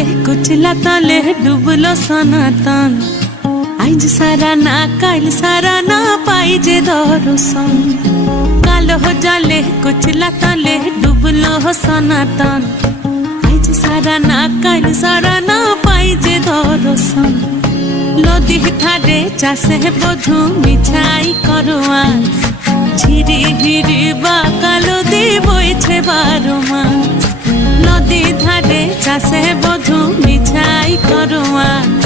ধারে কুচলা তলে ডুবলো সনাতন। আইজ সারা না কাল সারা না পাই যে দর্শন। কালো জলে কুচলা তলে ডুবলো সনাতন। আইজ সারা না কাল সারা না পাই যে দর্শন। নদী ধারে চাষে বধু মিছাই করোয়াস। ঝিরি ঝিরি বা কালো দি বইছে 12 মাস। নদী ধারে চাষে বধু মিছাই করোয়াস।